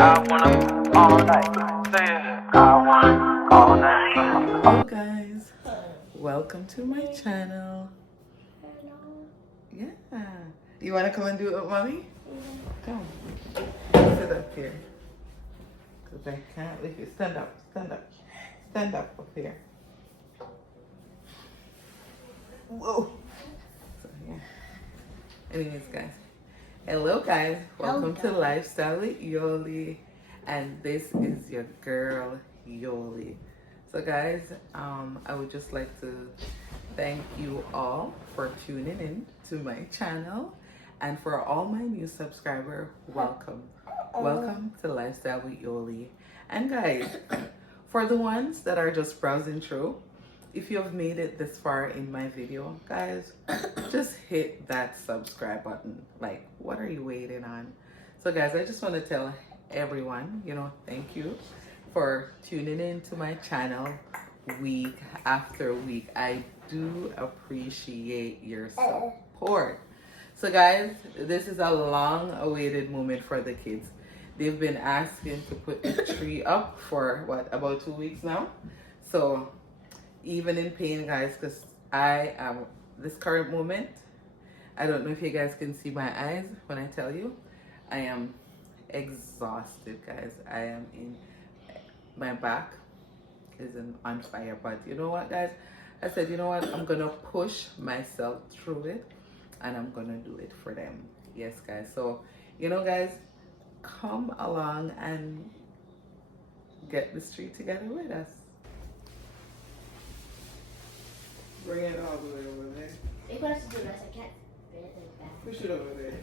I wanna all night. Say it. I wanna all night. Hello guys, welcome to my channel. Yeah, you want to come and do it with mommy? Come, sit up here. Because I can't leave you. Stand up, stand up. Stand up here. Whoa. So, yeah. Anyways, guys. Hello, guys. Welcome to Lifestyle with Yoli. And this is your girl, Yoli. So, guys, I would just like to thank you all for tuning in to my channel. And for all my new subscribers, welcome. Welcome to Lifestyle with Yoli. And guys, for the ones that are just browsing through, if you have made it this far in my video, guys, just hit that subscribe button. Like, what are you waiting on? So guys, I just want to tell everyone, thank you for tuning in to my channel week after week. I do appreciate your support. So guys, this is a long awaited moment for the kids. They've been asking to put the tree up for about 2 weeks now. So even in pain, guys, because I am this current moment, I don't know if you guys can see my eyes when I tell you, I am exhausted, guys. I am my back is on fire, but you know what, guys, I said, you know what, I'm gonna push myself through it and I'm gonna do it for them. Yes, guys. So guys, come along and get this tree together with us. Bring it all the way over there. It wants to do this. I can't fit it in the back. Push it over there.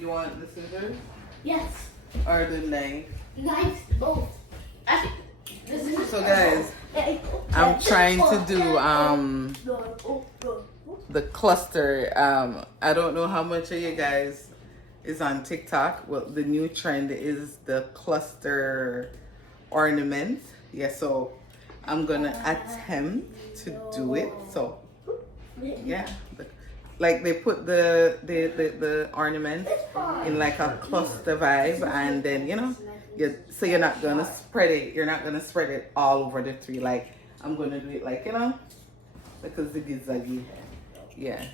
You want the scissors Yes. or the knife? Knives, both. Actually, this is So guys, I'm trying to do the cluster. I don't know how much of you guys is on TikTok. Well, the new trend is the cluster ornament. Yeah, so I'm gonna attempt to do it. So yeah, like they put the ornament in like a cluster vibe, and then so you're not gonna spread it. You're not gonna spread it all over the tree. Like I'm gonna do it like like a ziggy zaggy. Yeah.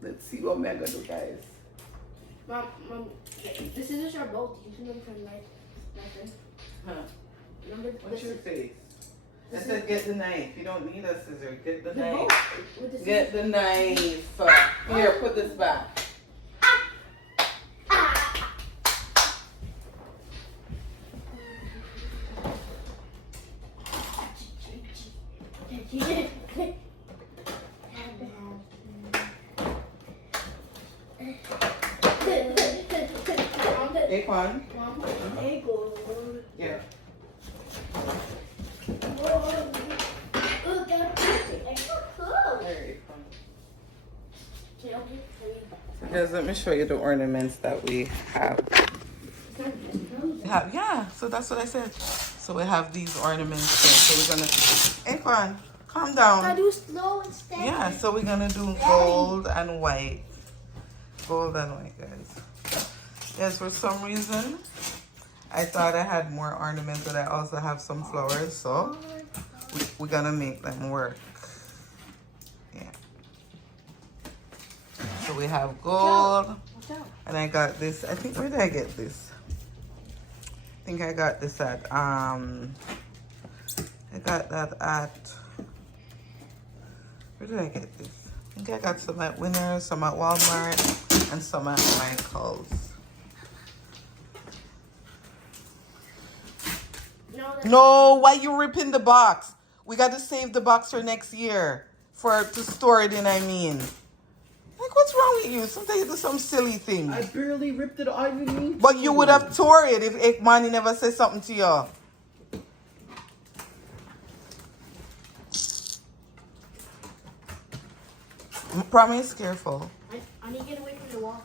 Let's see what I'm gonna do, guys. Mom, the scissors are both. You can them from my friend. Huh? Remember What's your face? I said get the knife. You don't need a scissor. Get the The knife. both with the Get the knife. Here, put this back. Akon. Yeah. So guys, let me show you the ornaments that we have. Yeah, so that's what I said. So we have these ornaments here. So we're gonna, Akon, calm down. I do slow and steady. Yeah, so we're gonna do gold and white. Gold and white, guys. Yes, for some reason, I thought I had more ornaments, but I also have some flowers, so we're gonna make them work. Yeah. So we have gold, and I got this. I think, where did I get this? I think I got this at, I got that at, where did I get this? I think I got some at Winners, some at Walmart, and some at Michael's. No, why you ripping the box? We got to save the box for next year. To store it in, I mean. Like, what's wrong with you? Sometimes you do some silly thing. I barely ripped it. I didn't mean to. But you would have tore it if Money never said something to you. Promise, careful. I need to get away from the wall.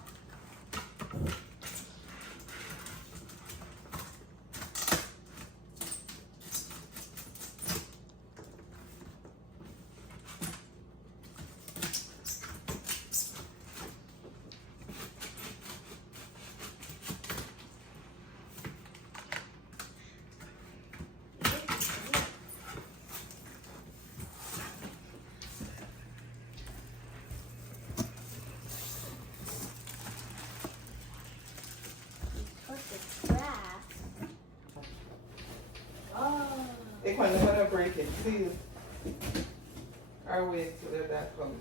break it. See? Or wait till that comes.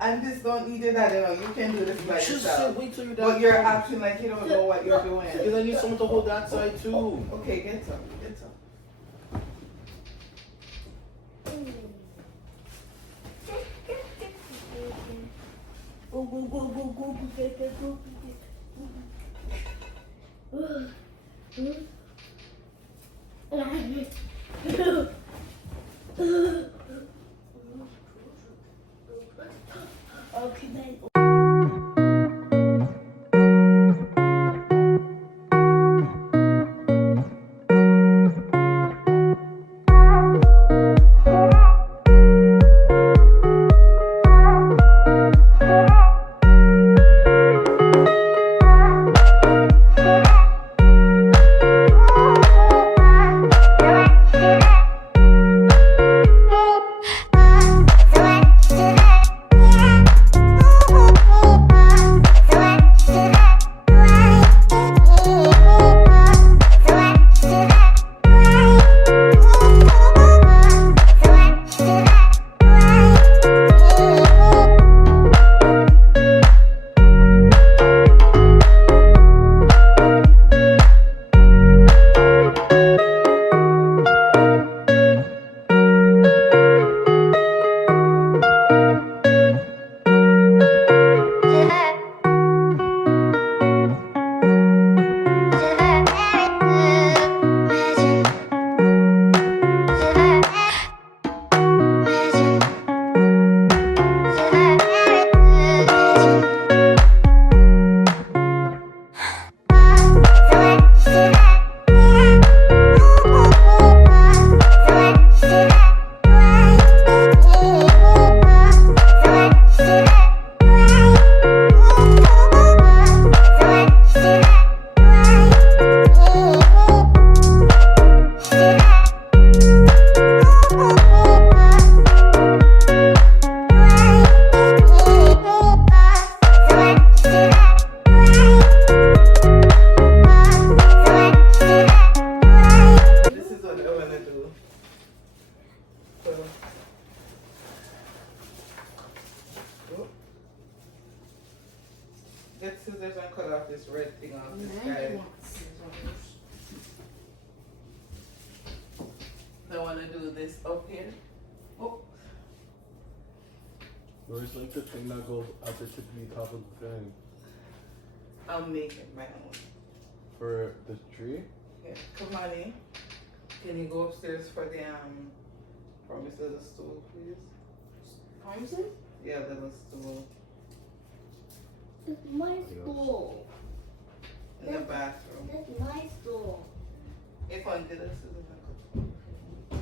And this don't need it that, you know. You can do this by Just yourself. wait till you're But done. you're acting like you don't know what you're doing. Because I need someone to hold that side too. Okay, get some. Get some. Go, go, go, go, go, go, go, go. Okay, then. Get scissors and cut off this red thing off this guy. I want to do this up here. Oh, Where's like the thing that goes at the tippity top of the thing? I'm making my own. For the tree? Yeah, come on in. Can you go upstairs for the promise little stool, please? Thompson? Yeah, little stool It's my school. in the bathroom. That's my school. If I did a scissors and cut.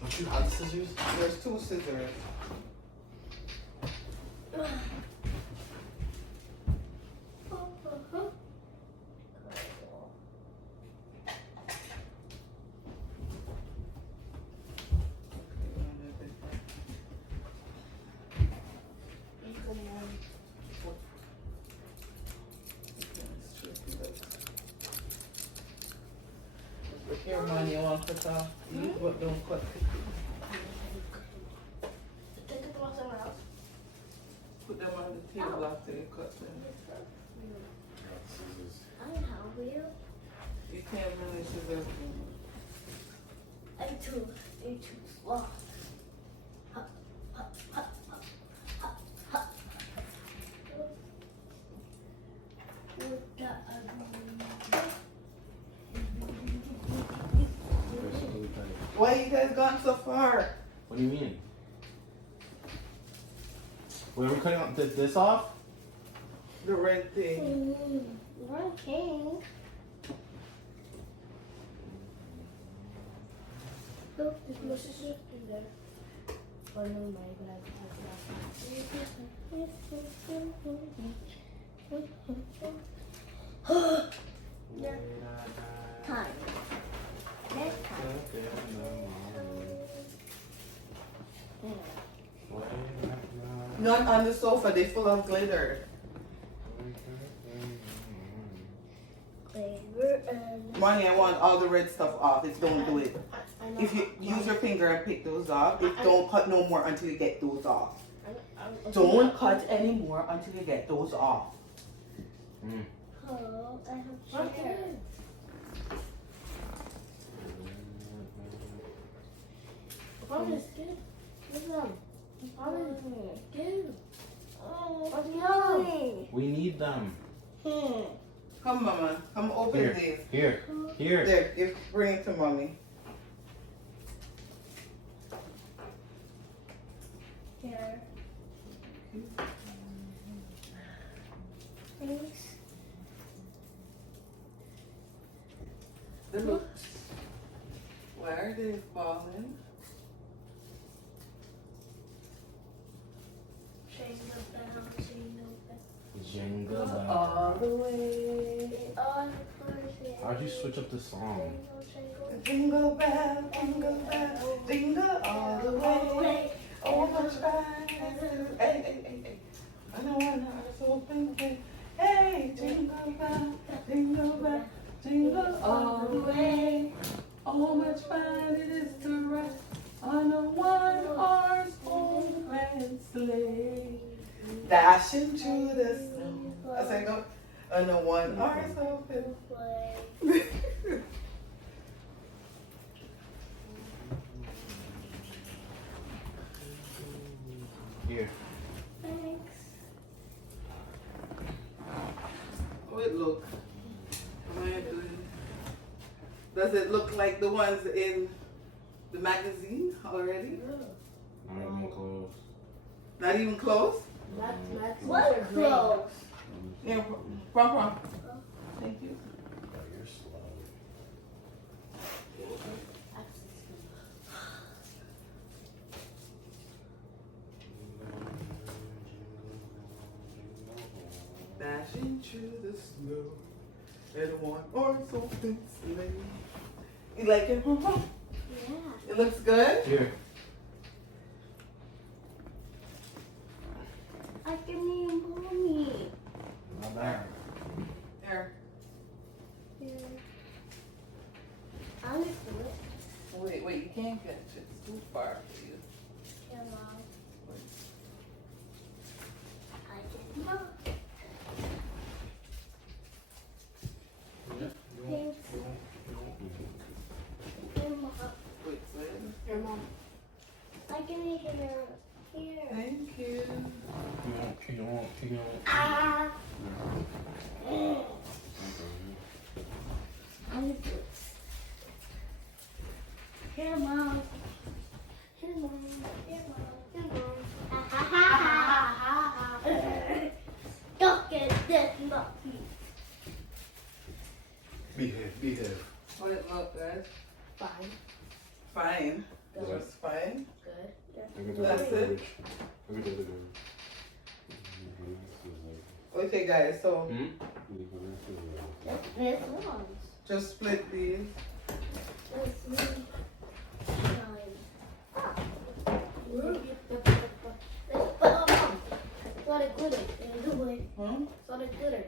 Don't you have the scissors? There's two scissors. Here, man, you want to cut off? You but don't cut. Take it from somewhere else. Put them on the table after you cut them. I help you. You can't really scissors. I'm too slow. Why you guys gone so far? What do you mean? Wait, are we cutting this off? The red thing. Okay. Look, there's no scissors in there. Oh, no, my God. Yeah. Time. Next time. Not on the sofa, they full of glitter. Glitter. Money, I want all the red stuff off. It's don't do it. I know. If you use your finger and pick those off, it don't cut no more until you get those off. Don't cut any more until you get those off. Oh, I have Okay. sugar. Promise, get. Give them. Promise, give. Oh, Let's yummy. We need them. Come, Mama. Come open Here. these. Here. There, bring it to Mommy. Here. Thanks. Look. Why are they falling? Jingle bell, jingle bell. Jingle bell. All the way. All the cars How'd you switch up the song? Jingle bell, jingle all the way. Oh, much fun. Hey. I don't wanna so thinking. Hey, jingle bell, jingle all the way. Oh, much fun it is to ride on a one-horse open sleigh. Dashing through the snow. As I go on a one-horse open. Here. Thanks. Oh, it look. Am I doing? Does it look like the ones in the magazine already? Not even close. Not even close? What clothes? Yeah, prom. Thank you. You're slow. Dashing through the snow in one horse open sleigh. You like it? Yeah. It looks good? Here. I can even pull me. Not bad. Here. Yeah. I'll just do it. Wait, you can't catch it. It's too far for you. Yeah, Mom. I did not. Thanks. Hey, Mom. Wait. Your mom. I can eat it here. Thank you. You won't. Ah. I'll just do it. Here, Mom. Here, Mom. Here, Mom. Here, Mom. Ha ha ha ha ha. Don't get this lucky. Behave. What it look, guys? Fine. Fine. Good. Just fine. Good. That's it. Okay, guys, so This one's. just split these. This one. Sort of glitter. Sort of glitter.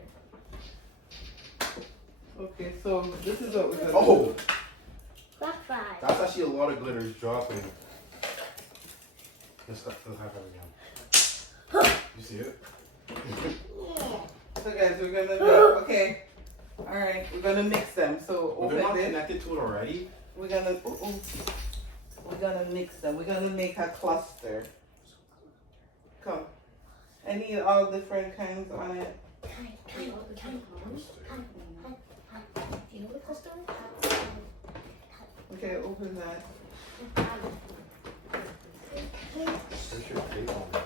Okay, so this is what we're gonna Oh! do. Black five. That's actually a lot of glitter is dropping. Let's have it again. You see it? So guys, we're gonna do, okay. Alright, we're gonna mix them. So Well, they're not open it. connected to it already. We're gonna we're gonna mix them. We're gonna make a cluster. Come. I need all different kinds on it. Okay, open that. There's your tape on it.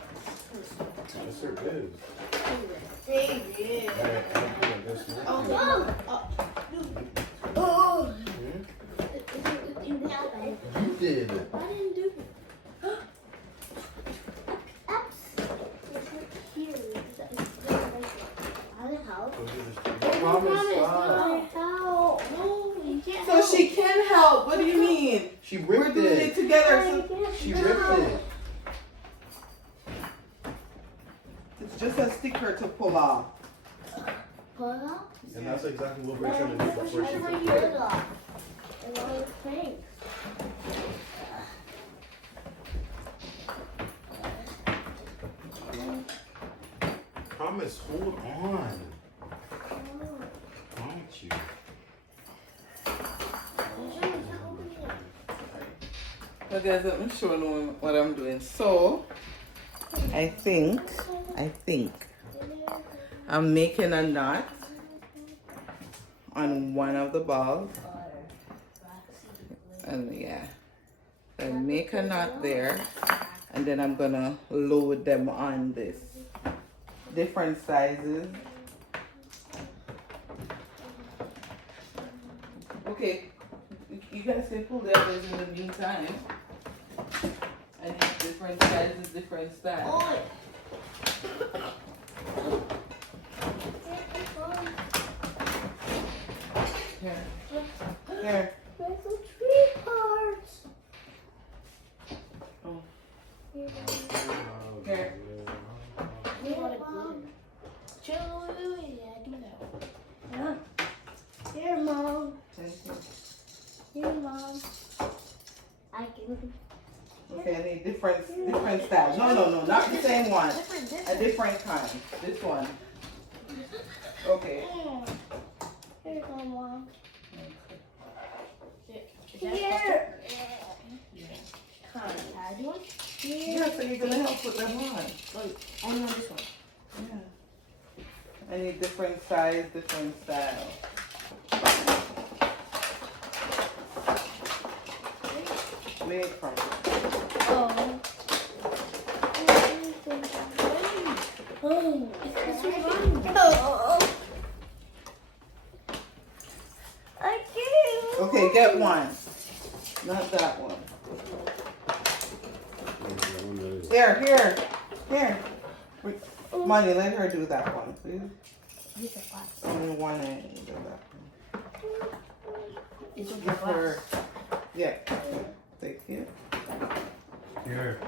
Yes, there is. David. Alright, I'm doing this now. Oh! Hmm? You did. I didn't do it. Promise, stop. No, you can't. So she can help. What do you mean? She We're ripped doing it it. together. So She ripped it. it's just a sticker to pull off. Pull up. And that's exactly what we're trying to do before she Pull took it up. And all the things. Promise, hold on. Don't you? So guys, let me show you what I'm doing. So I think I'm making a knot on one of the balls. And yeah, I make a knot there, and then I'm gonna load them on this. Different sizes. Okay, you guys can pull the others in the meantime. And it's different sizes, different styles. Here. Here. There's the tree parts. Oh. Oh, Here. You want to glue? Chill, wait, yeah, do that. Here, Mom. Thank you. Here, Mom. I can. Okay, I need different styles. No, not the same one. A different kind. This one. Okay. Here you go, Mom. Here. Here. I do one? Yeah, so you're gonna help put them on. Wait, I only want this one. Yeah. I need different size, different style. Where it from? Oh. Oh. This was mine. Oh. I can't. Okay, get one. Not that one. Here. Money, let her do that one, please. These are flat. Only one I need of that one. These are Give flat. her. Yeah. Thank you. Here.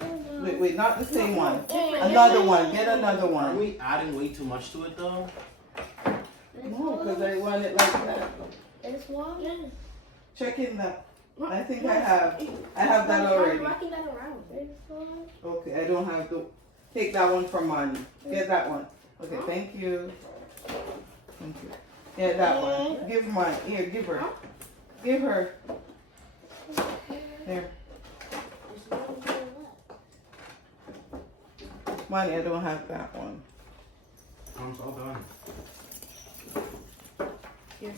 Wait, not the same one. Another one. Get another Are one. we adding way too much to it though? No, because I want it like that. This one. Check in that. I think I have that already. I'm rocking that around. This one. Okay, I don't have to take that one from Money. Get that one. Okay, thank you. Thank you. Yeah, that one. Give mine. Here, give her. Give her. Here. There's one more left. Money, I don't have that one. It's all done. Here.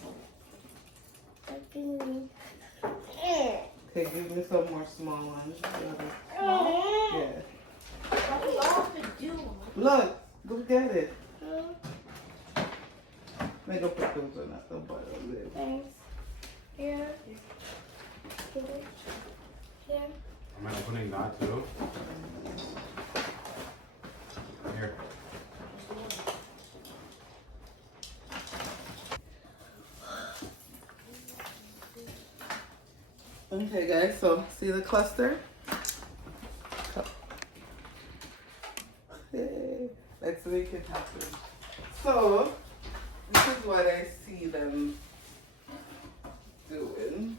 I can. Okay, give me some more small ones. Yeah. What do you have to do? Look, go get it. Maybe put those on the bottom there. Thanks. Here. Here. Am I opening that too? Here. Okay, guys, so see the cluster? Let's make it happen. So, this is what I see them doing.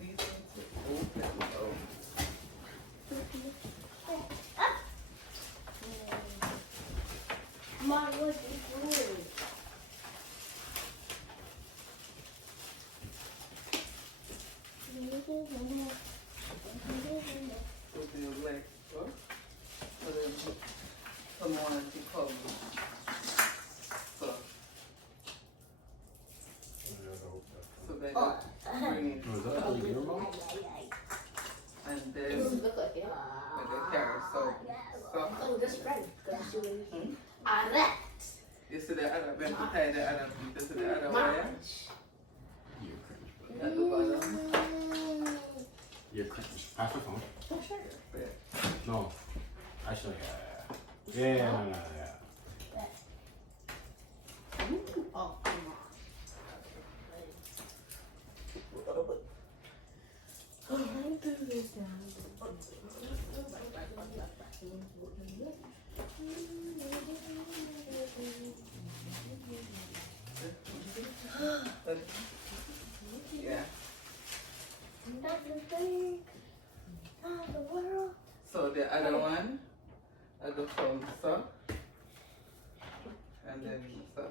These need to open though. Mom, what are you doing? Open your legs up. So then someone to cover. So they bring it. Oh, is that really your mom? And It then doesn't look like it. with the carrot. So Oh, this friend. Because you Hmm? are that. you see the other, we have to tie the other piece to the other wire March. at the bottom. Your pass my phone. Oh, sure. No. Actually, yeah, no, yeah. Oh, come on. I'll do this now. Yeah. That's the thing of the world. So the other one, I go from so, and then so.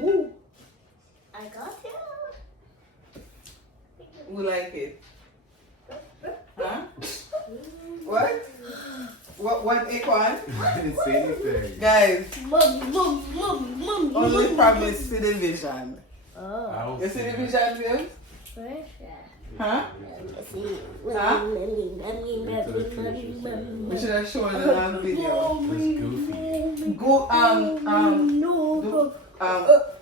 Woo. I got you. Who like it? Huh? What? What equine? I didn't say anything. Guys, Mom. only problem is see the vision. I Oh, don't You see the vision, James? where's that? Huh? See. Huh? We should have shown it on video. It's goofy. Go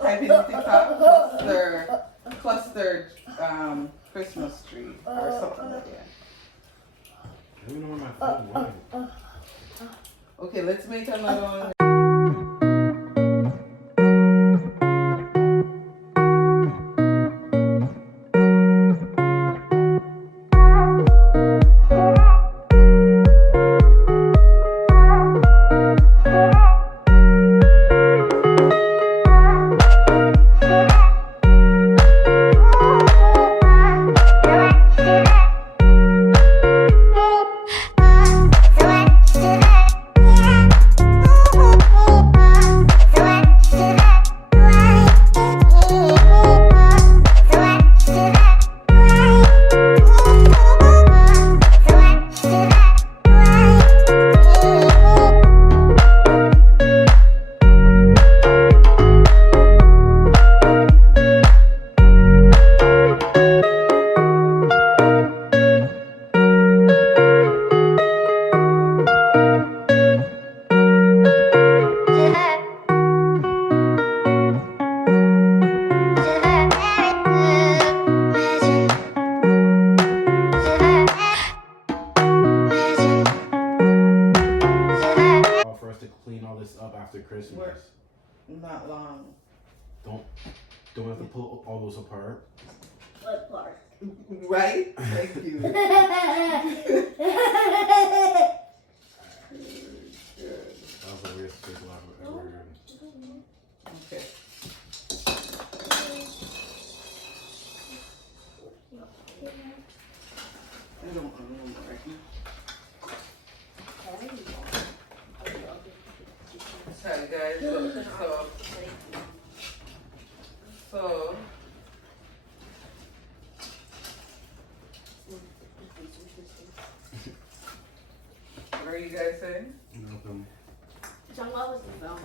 type in TikTok clustered Christmas tree or something like that. I don't even know where my phone went. Okay, let's make another one. For us to clean all this up after Christmas. Work. Not long. Don't have to pull all those apart. What part? Right? Thank you. That was the weirdest circle I've ever heard. Okay. I don't remember right now. Sorry guys, so what are you guys saying? Nothing. John, what was the film?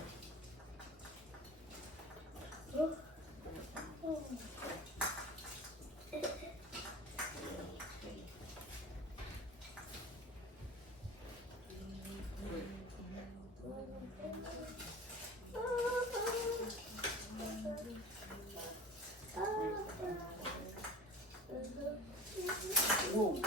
Whoa.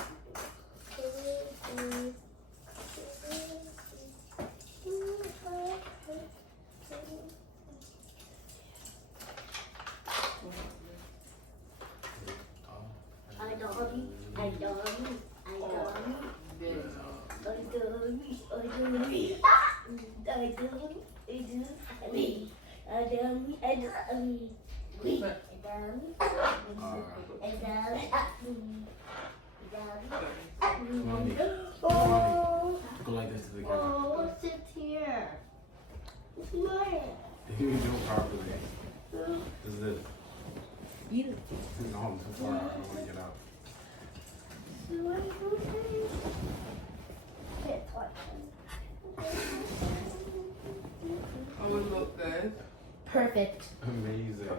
Go like this to the camera. Oh, what's it here? It's mine. You can do it properly. This is it. You. No, I'm too far. I don't want to get out. How we look, guys? Perfect. Amazing.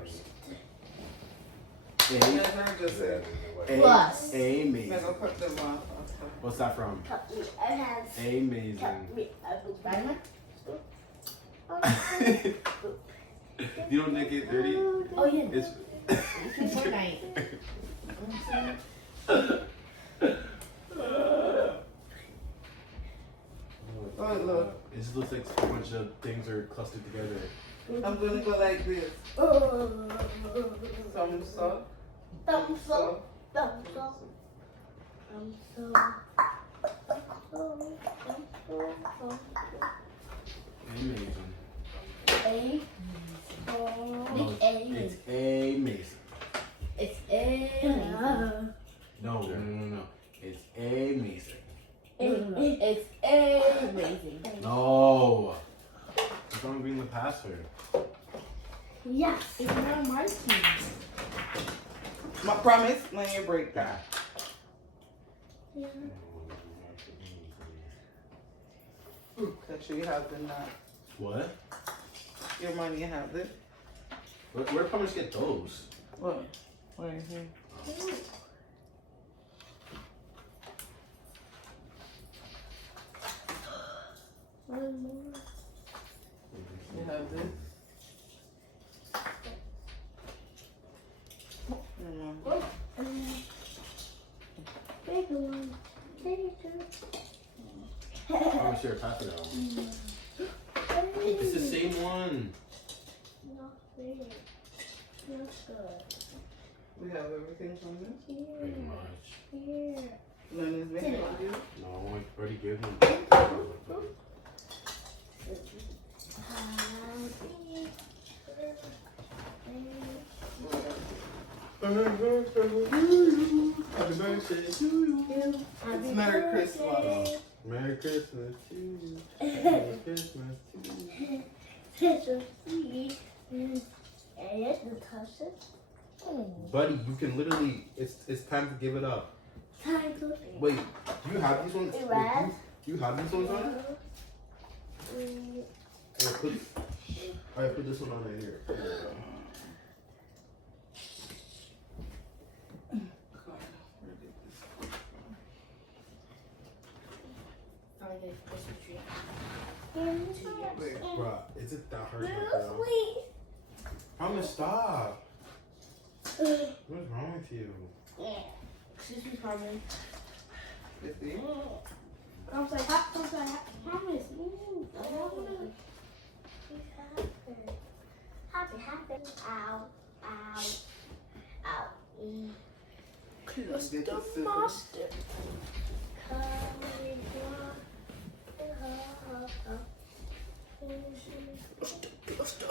You guys are just saying. Plus. Amazing. I'm gonna cut them off. What's that from? Amazing. You don't make it dirty? Oh, yeah. It's Fortnite. just looks like a bunch of things are clustered together. I'm gonna go like this. Thumbs up. Thumbs up. Thumbs up. Thumbs up. Amazing. A. No, it's amazing. It's A. No. It's amazing. It's amazing. No. You're going to be in the password. Yes. It's not my team. My promise when you break that. That you have the knot. What? Your money have it. Where plumbers get those? What? Right here. One more. You have this. Big one. Big Oh, sure, pass it out. It's the same one. Not big. Not good. We have everything from this. Pretty much. Here. None is being able to do. No, I already gave him. Happy birthday to you. It's Merry Christmas. Merry Christmas to you. Merry Christmas to you. It's so sweet. And it's the touch it. Buddy, you can literally. It's time to give it up. Time to Wait, do you have these ones? Hey, Wait, Raz. you have these ones on? Alright, put this one on right here. Bruh, is it that hard right now? I'm gonna stop. What's wrong with you? Excuse me, Carmen. 50. I'm sorry, promise. I don't wanna. Happy. Ow. Ow. Ow. Let's get The the scissors. master. Cluster.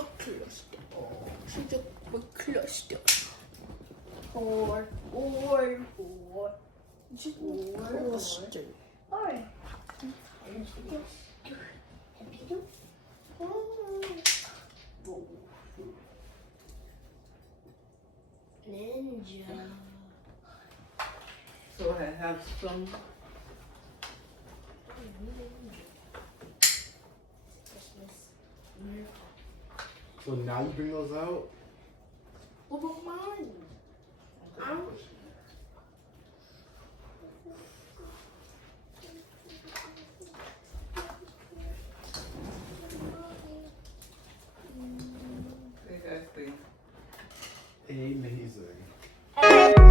Four. Just cluster. Alright. Ninja. So I have some. So now you bring those out? What about mine? Hey guys, please. Amazing.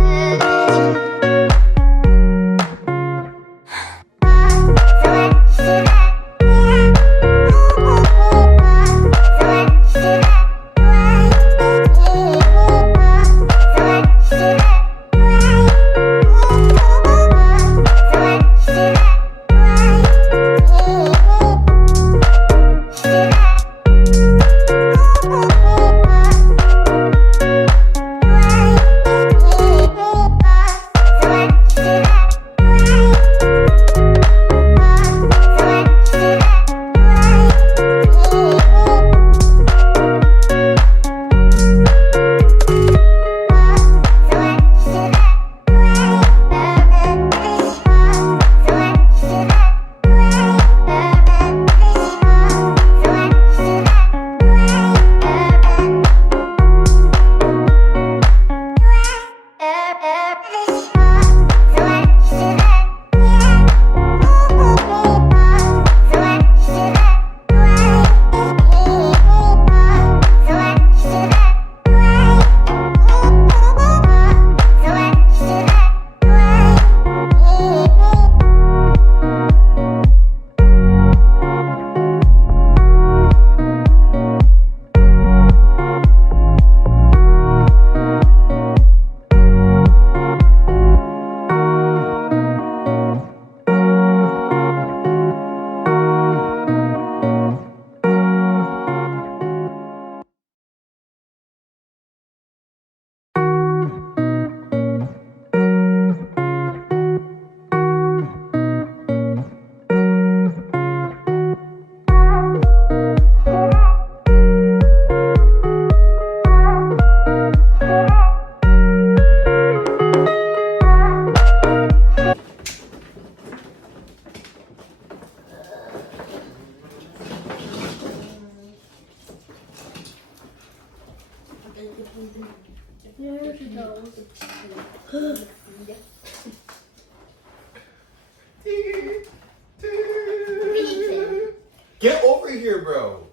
Get over here, bro.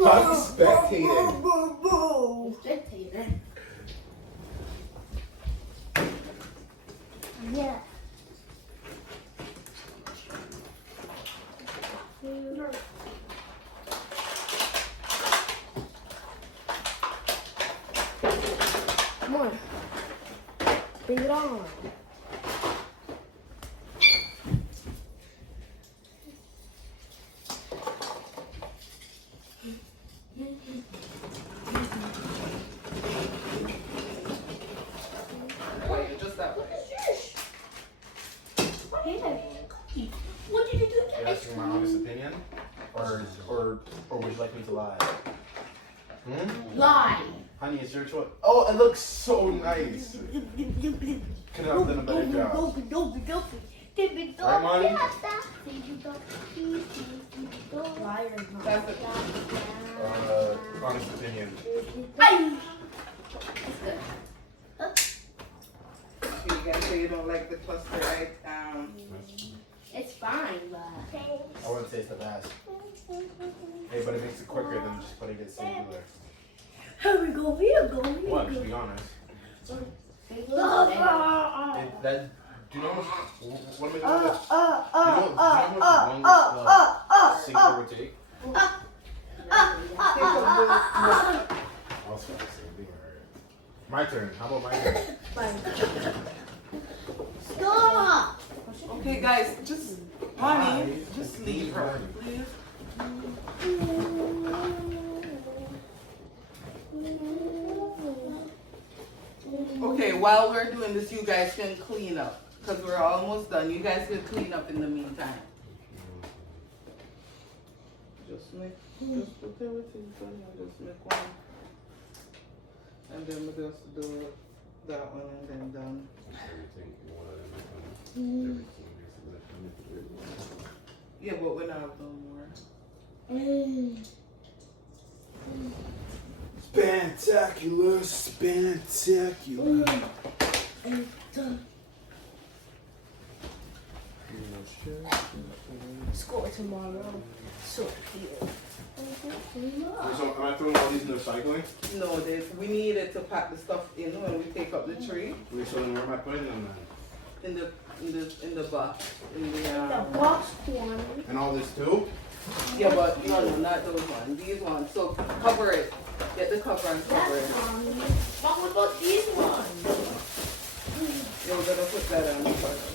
Stop spectating. Spectator. Yeah. Come on. Bring it on. Wait, just that way. What did you do? You're asking my honest opinion? Or would you like me to lie? Lie. Honey, it's your choice. Oh, it looks so nice. Could have done a better job. Right, Monty? Liar. That's it. Honest opinion. You guys say you don't like the cluster, right? It's fine, but I wouldn't say it's the best. Hey, but it makes it quicker than just putting it singular. Here we go, here we go, here we What, to go. be honest? Ah, That, do you know what am I doing with? Do you know how much one singular would take? I'll start the same thing. My turn. How about my turn? Stop! Okay, guys, just honey, just leave her, please. Okay, while we're doing this, you guys can clean up because we're almost done. You guys can clean up in the meantime. Just put everything done and just make one. And then we just do that one and then done. Yeah, but we're not doing more. Spectacular, spectacular. Score tomorrow. So cute. So am I throwing all these in the recycling? No, we needed to pack the stuff in when we take up the tree. Wait, so then where am I putting them then? In the box. The box one. And all this too? Yeah, but no, not those ones. These ones. So cover it. Get the cover and cover it. But what about these ones? You're gonna put that on first.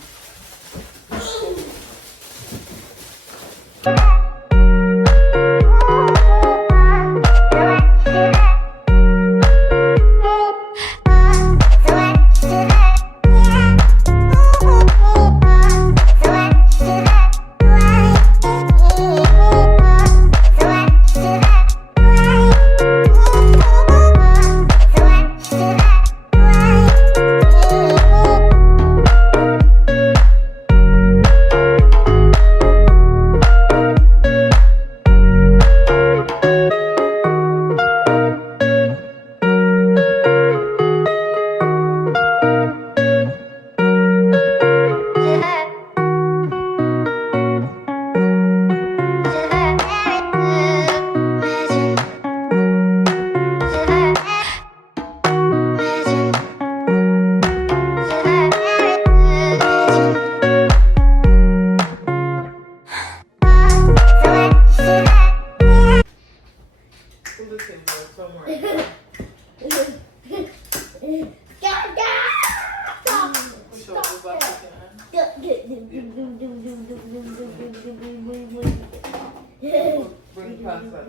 Bring past that.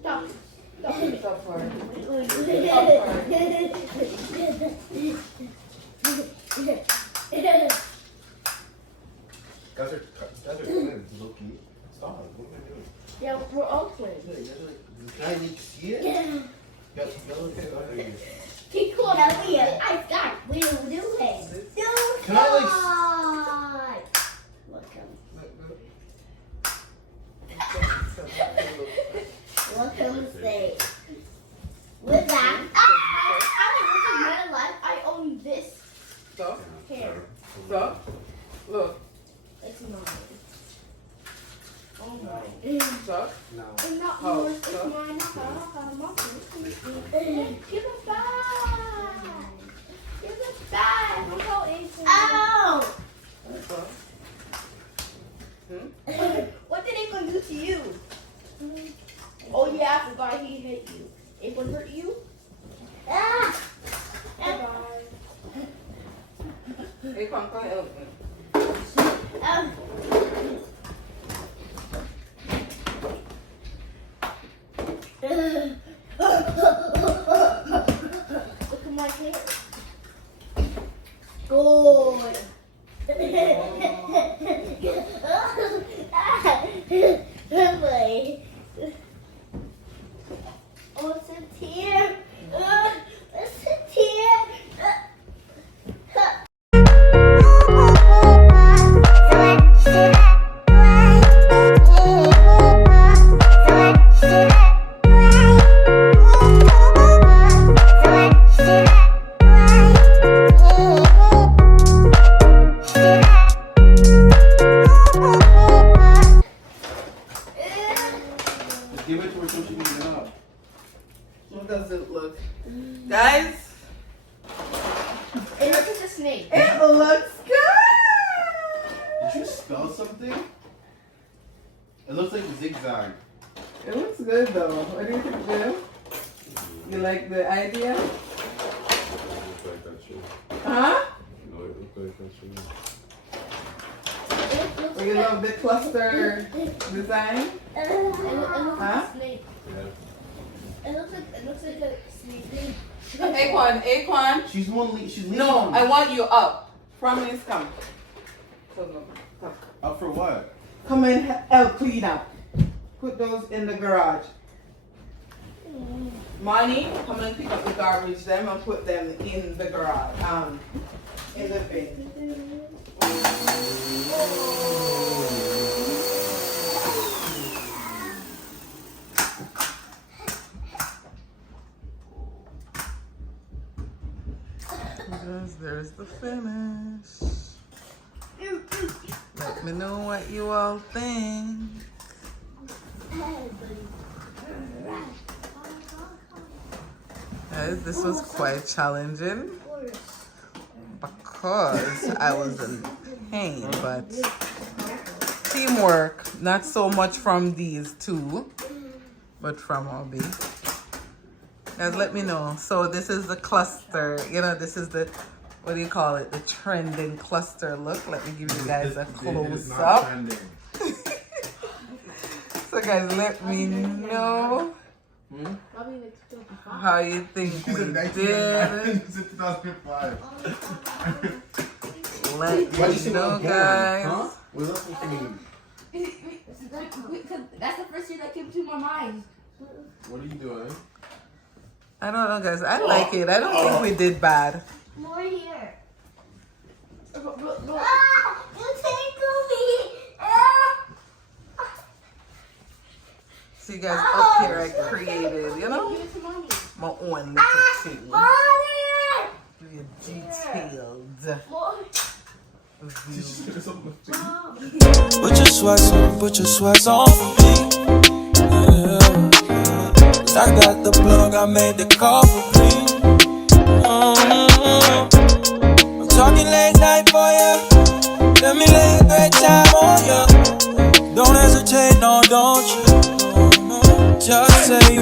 Stop. Stop for Guys are twins, low-key. Stop, what am I doing? Yeah, we're all twins. Can I see it? Yeah. Y'all look at it. Keep cool over here. I got it. We will do it. Can I, Welcome. Welcome, say. With that, I mean, this is my life. I own this So, hair. so, look, It's mine. Oh No. my. so. No. It's not Oh, yours. It's so? mine. Give it back. Give it back. Don't go into Ow! So. What did Akon do to you? Oh yeah, I forgot he hit you. Akon hurt you? Ah! Bye. Hey, come help me. Look at my hair. Good. Oh, it's a tear. It's a tear. Just give it to her so she can get up. What does it look? Guys, It looks like a snake. it looks good. Did you spell something? It looks like zigzag. It looks good though. What do you think, Jim? You like the idea? Huh? Or you love the cluster design? It looks like Huh? a snake. It looks like a snake. Aquan. She's she's leaning No, on I me. want you up. Promise, come. Come. Up for what? Come and help clean up. Put those in the garage. Money, come and pick up the garbage them and put them in the garage. In the bin. There's the finish. Let me know what you all think. Guys, this was quite challenging because I was in pain, but teamwork, not so much from these two, but from Obi. Guys, let me know. So this is the cluster, you know, this is the, what do you call it? The trending cluster look. Let me give you guys a close up. So guys, let me know how you think we did. It's 2005. Let me know, guys. Huh? What's that supposed to mean? That's the first thing that came to my mind. What are you doing? I don't know, guys. I like it. I don't think we did bad. More here. Look. You tickle me. Ah. See, guys, up here I created, you know, Give it to mommy. my own little thing. Mommy. Very detailed view. Put your sweats on for me. Yeah. I got the plug, I made the call for me. I'm talking late night for ya. Let me lay a great time on ya. Don't hesitate, no, don't you? Just say